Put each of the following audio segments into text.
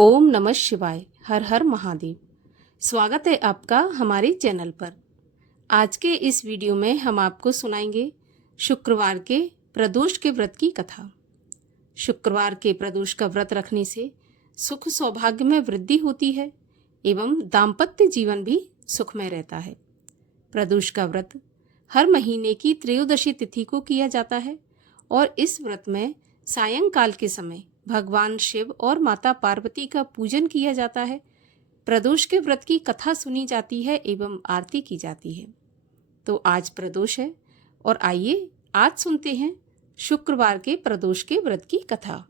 ओम नमः शिवाय। हर हर महादेव। स्वागत है आपका हमारे चैनल पर। आज के इस वीडियो में हम आपको सुनाएंगे शुक्रवार के प्रदोष के व्रत की कथा। शुक्रवार के प्रदोष का व्रत रखने से सुख सौभाग्य में वृद्धि होती है एवं दाम्पत्य जीवन भी सुखमय रहता है। प्रदोष का व्रत हर महीने की त्रयोदशी तिथि को किया जाता है और इस व्रत में सायंकाल के समय भगवान शिव और माता पार्वती का पूजन किया जाता है। प्रदोष के व्रत की कथा सुनी जाती है एवं आरती की जाती है। तो आज प्रदोष है और आइए आज सुनते हैं शुक्रवार के प्रदोष के व्रत की कथा।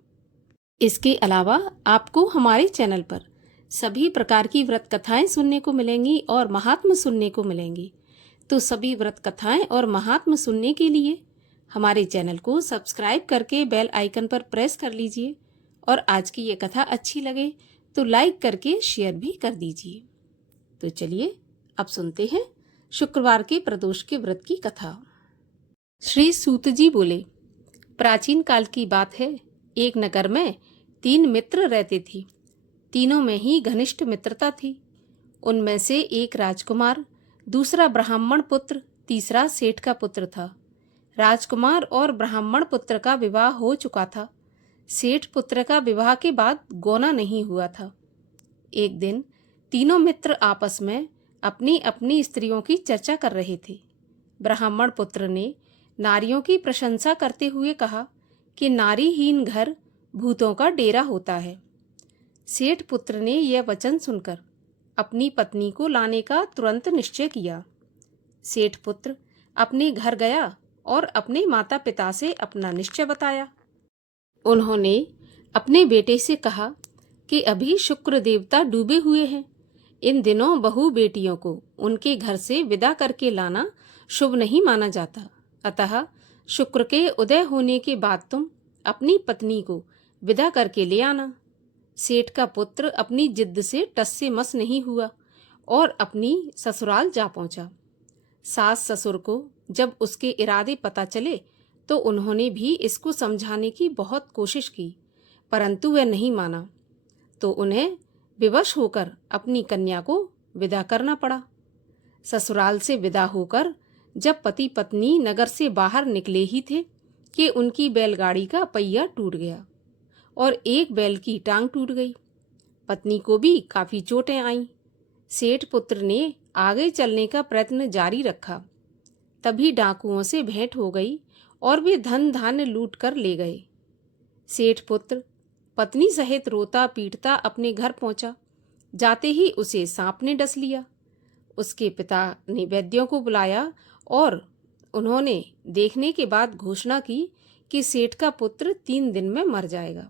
इसके अलावा आपको हमारे चैनल पर सभी प्रकार की व्रत कथाएं सुनने को मिलेंगी और महात्म सुनने को मिलेंगी। तो सभी व्रत कथाएं और महात्म सुनने के लिए हमारे चैनल को सब्सक्राइब करके बेल आइकन पर प्रेस कर लीजिए और आज की ये कथा अच्छी लगे तो लाइक करके शेयर भी कर दीजिए। तो चलिए अब सुनते हैं शुक्रवार के प्रदोष के व्रत की कथा। श्री सूत जी बोले, प्राचीन काल की बात है। एक नगर में 3 मित्र रहते थे। तीनों में ही घनिष्ठ मित्रता थी। उनमें से एक राजकुमार, दूसरा ब्राह्मण पुत्र, तीसरा सेठ का पुत्र था। राजकुमार और ब्राह्मण पुत्र का विवाह हो चुका था। सेठ पुत्र का विवाह के बाद गौना नहीं हुआ था। एक दिन तीनों मित्र आपस में अपनी अपनी स्त्रियों की चर्चा कर रहे थे। ब्राह्मण पुत्र ने नारियों की प्रशंसा करते हुए कहा कि नारीहीन घर भूतों का डेरा होता है। सेठ पुत्र ने यह वचन सुनकर अपनी पत्नी को लाने का तुरंत निश्चय किया। सेठ पुत्र अपने घर गया और अपने माता पिता से अपना निश्चय बताया। उन्होंने अपने बेटे से कहा कि अभी शुक्र देवता डूबे हुए हैं। इन दिनों बहू बेटियों को उनके घर से विदा करके लाना शुभ नहीं माना जाता। अतः शुक्र के उदय होने के बाद तुम अपनी पत्नी को विदा करके ले आना। सेठ का पुत्र अपनी जिद से टस से मस नहीं हुआ और अपनी ससुराल जा पहुंचा। सास ससुर को जब उसके इरादे पता चले तो उन्होंने भी इसको समझाने की बहुत कोशिश की, परंतु वह नहीं माना। तो उन्हें विवश होकर अपनी कन्या को विदा करना पड़ा। ससुराल से विदा होकर जब पति पत्नी नगर से बाहर निकले ही थे कि उनकी बैलगाड़ी का पहिया टूट गया और एक बैल की टांग टूट गई। पत्नी को भी काफी चोटें आईं। सेठ पुत्र ने आगे चलने का प्रयत्न जारी रखा। तभी डाकुओं से भेंट हो गई और वे धन धान्य लूट कर ले गए। सेठ पुत्र पत्नी सहित रोता पीटता अपने घर पहुंचा। जाते ही उसे सांप ने डस लिया। उसके पिता ने वैद्यों को बुलाया और उन्होंने देखने के बाद घोषणा की कि सेठ का पुत्र 3 दिन में मर जाएगा।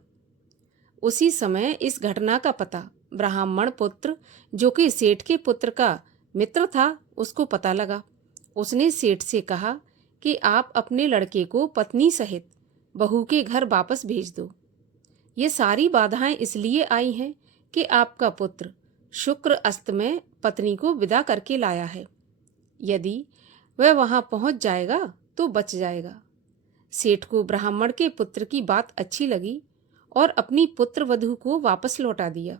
उसी समय इस घटना का पता ब्राह्मण पुत्र, जो कि सेठ के पुत्र का मित्र था, उसको पता लगा। उसने सेठ से कहा कि आप अपने लड़के को पत्नी सहित बहू के घर वापस भेज दो। ये सारी बाधाएं इसलिए आई हैं कि आपका पुत्र शुक्र अस्त में पत्नी को विदा करके लाया है। यदि वह वहां पहुंच जाएगा तो बच जाएगा। सेठ को ब्राह्मण के पुत्र की बात अच्छी लगी और अपनी पुत्र वधू को वापस लौटा दिया।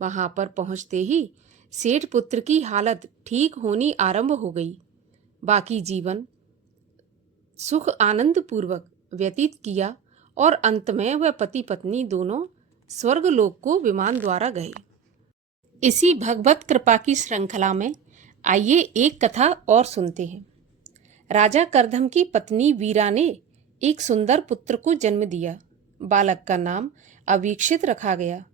वहां पर पहुंचते ही सेठ पुत्र की हालत ठीक होनी आरंभ हो गई। बाकी जीवन सुख आनंद पूर्वक व्यतीत किया और अंत में वह पति पत्नी दोनों स्वर्गलोक को विमान द्वारा गए। इसी भगवत कृपा की श्रृंखला में आइए एक कथा और सुनते हैं। राजा करदम की पत्नी वीरा ने एक सुंदर पुत्र को जन्म दिया। बालक का नाम अवीक्षित रखा गया।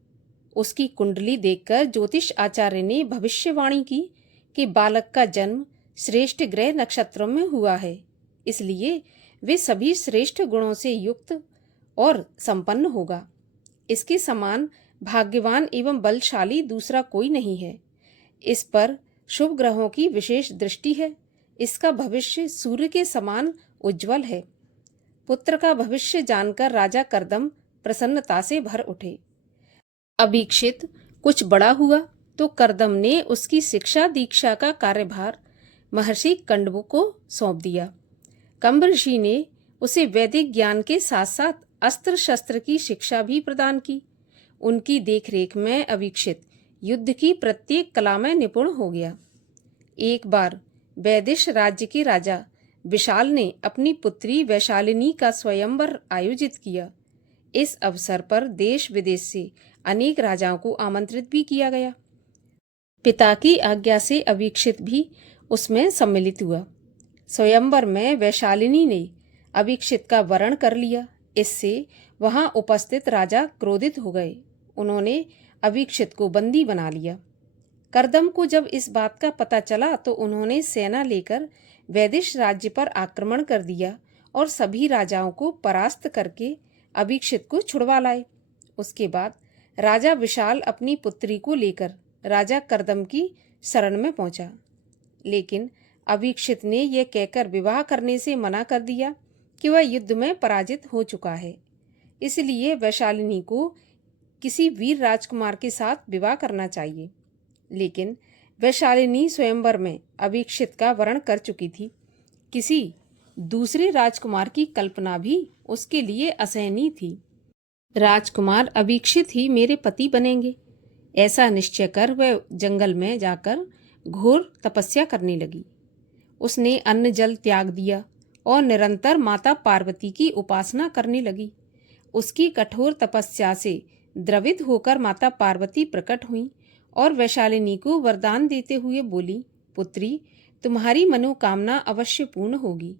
उसकी कुंडली देखकर ज्योतिष आचार्य ने भविष्यवाणी की कि बालक का जन्म श्रेष्ठ ग्रह नक्षत्रों में हुआ है, इसलिए वे सभी श्रेष्ठ गुणों से युक्त और संपन्न होगा। इसके समान भाग्यवान एवं बलशाली दूसरा कोई नहीं है। इस पर शुभ ग्रहों की विशेष दृष्टि है। इसका भविष्य सूर्य के समान उज्जवल है। पुत्र का भविष्य जानकर राजा करदम प्रसन्नता से भर उठे। अभीक्षित कुछ बड़ा हुआ तो करदम ने उसकी शिक्षा दीक्षा का कार्यभार महर्षि कंडबु को सौंप दिया। कंब ऋषि ने उसे वैदिक ज्ञान के साथ साथ अस्त्र शस्त्र की शिक्षा भी प्रदान की। उनकी देखरेख में अवीक्षित युद्ध की प्रत्येक कला में निपुण हो गया। एक बार वैदिश राज्य के राजा विशाल ने अपनी पुत्री वैशालिनी का स्वयंवर आयोजित किया। इस अवसर पर देश विदेश से अनेक राजाओं को आमंत्रित भी किया गया। पिता की आज्ञा से अवीक्षित भी उसमें सम्मिलित हुआ। स्वयंवर में वैशालिनी ने अवीक्षित का वरण कर लिया। इससे वहां उपस्थित राजा क्रोधित हो गए। उन्होंने अवीक्षित को बंदी बना लिया। करदम को जब इस बात का पता चला तो उन्होंने सेना लेकर वैदिश राज्य पर आक्रमण कर दिया और सभी राजाओं को परास्त करके अवीक्षित को छुड़वा लाए। उसके बाद राजा विशाल अपनी पुत्री को लेकर राजा करदम की शरण में पहुंचा, लेकिन अवीक्षित ने यह कहकर विवाह करने से मना कर दिया कि वह युद्ध में पराजित हो चुका है, इसलिए वैशालिनी को किसी वीर राजकुमार के साथ विवाह करना चाहिए। लेकिन वैशालिनी स्वयंवर में अवीक्षित का वरण कर चुकी थी। किसी दूसरे राजकुमार की कल्पना भी उसके लिए असहनीय थी। राजकुमार अवीक्षित ही मेरे पति बनेंगे, ऐसा निश्चय कर वह जंगल में जाकर घोर तपस्या करने लगी। उसने अन्न जल त्याग दिया और निरंतर माता पार्वती की उपासना करने लगी। उसकी कठोर तपस्या से द्रवित होकर माता पार्वती प्रकट हुई और वैशालिनी को वरदान देते हुए बोली, पुत्री, तुम्हारी मनोकामना अवश्य पूर्ण होगी।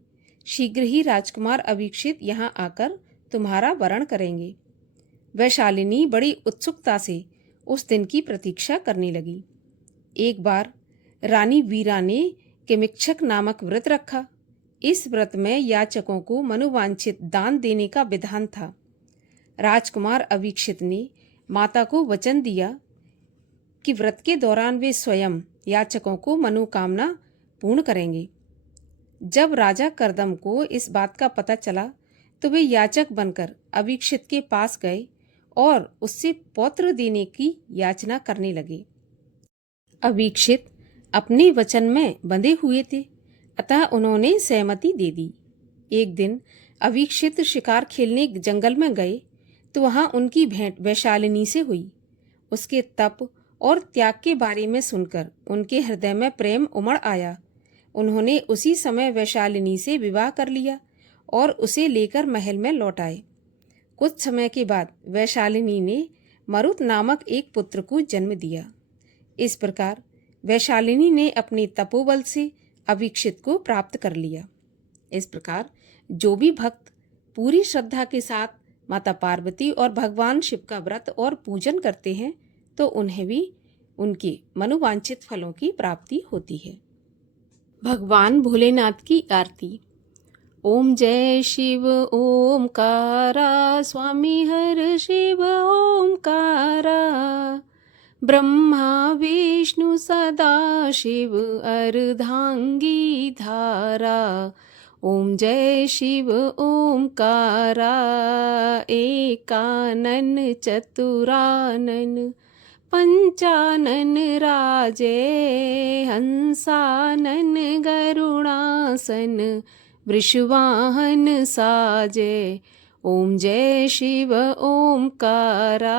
शीघ्र ही राजकुमार अवीक्षित यहाँ आकर तुम्हारा वरण करेंगे। वैशालिनी बड़ी उत्सुकता से उस दिन की प्रतीक्षा करने लगी। एक बार रानी वीरा ने किमिक्षक नामक व्रत रखा। इस व्रत में याचकों को मनोवांछित दान देने का विधान था। राजकुमार अवीक्षित ने माता को वचन दिया कि व्रत के दौरान वे स्वयं याचकों को मनोकामना पूर्ण करेंगे। जब राजा करदम को इस बात का पता चला तो वे याचक बनकर अवीक्षित के पास गए और उससे पौत्र देने की याचना करने लगे। अवीक्षित अपने वचन में बंधे हुए थे, अतः उन्होंने सहमति दे दी। एक दिन अवीक्षित शिकार खेलने जंगल में गए तो वहां उनकी भेंट वैशालिनी से हुई। उसके तप और त्याग के बारे में सुनकर उनके हृदय में प्रेम उमड़ आया। उन्होंने उसी समय वैशालिनी से विवाह कर लिया और उसे लेकर महल में लौट आए। कुछ समय के बाद वैशालिनी ने मरुत नामक एक पुत्र को जन्म दिया। इस प्रकार वैशालिनी ने अपने तपोबल से अवीक्षित को प्राप्त कर लिया। इस प्रकार जो भी भक्त पूरी श्रद्धा के साथ माता पार्वती और भगवान शिव का व्रत और पूजन करते हैं तो उन्हें भी उनके मनोवांछित फलों की प्राप्ति होती है। भगवान भोलेनाथ की आरती। ओम जय शिव ओमकारा, स्वामी हर शिव ओमकारा, ब्रह्मा विष्णु सदा शिव अर्धांगी धारा। ओम जय शिव ओमकारा, एकानन चतुरानन, पंचानन राजे, हंसानन गरुणासन, वृषवाहन साजे। ओम जय शिव ओमकारा,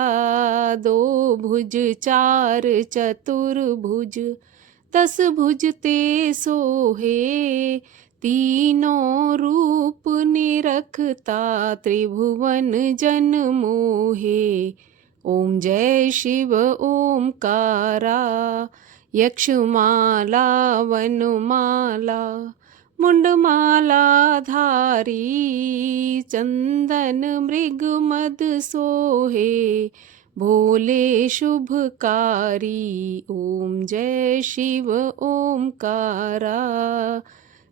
दो भुज चार चतुर्भुज, 10 भुज ते सोहे, तीनों रूप निरखता, त्रिभुवन जन मोहे। ओम जय शिव ओमकारा, यक्षमाला वनमाला, मुंडमाला धारी, चंदन मृग मद सोहे, भोले शुभकारी। ओम जय शिव ओमकारा,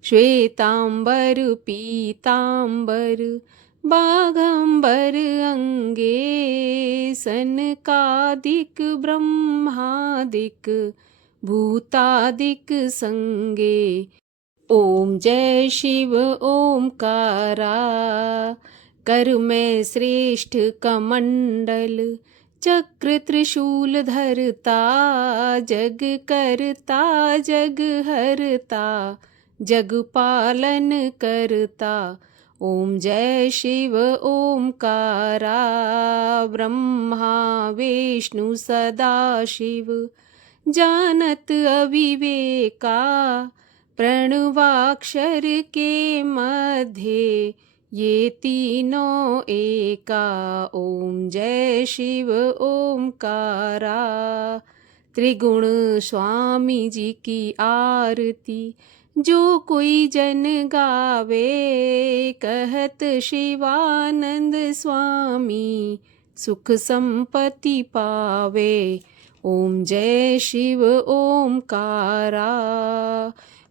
श्वेतांबर पीतांबर, बाघंबर अंगे, सनकादिक ब्रह्मादिक, भूतादिक संगे। ओम जय शिव ओमकारा, कर में श्रेष्ठ कमंडल, चक्र त्रिशूल धरता, जग करता जग हरता, जग पालन करता। ओम जय शिव ओमकारा ब्रह्मा विष्णु सदाशिव जानत अविवेका प्रणवाक्षर के मध्य ये तीनों एका। ओम जय शिव ओमकारा। त्रिगुण स्वामी जी की आरती जो कोई जन गावे, कहत शिवानंद स्वामी सुख संपत्ति पावे। ओम जय शिव ओमकारा।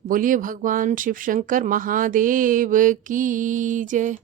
बोलिए भगवान शिव शंकर महादेव की जय।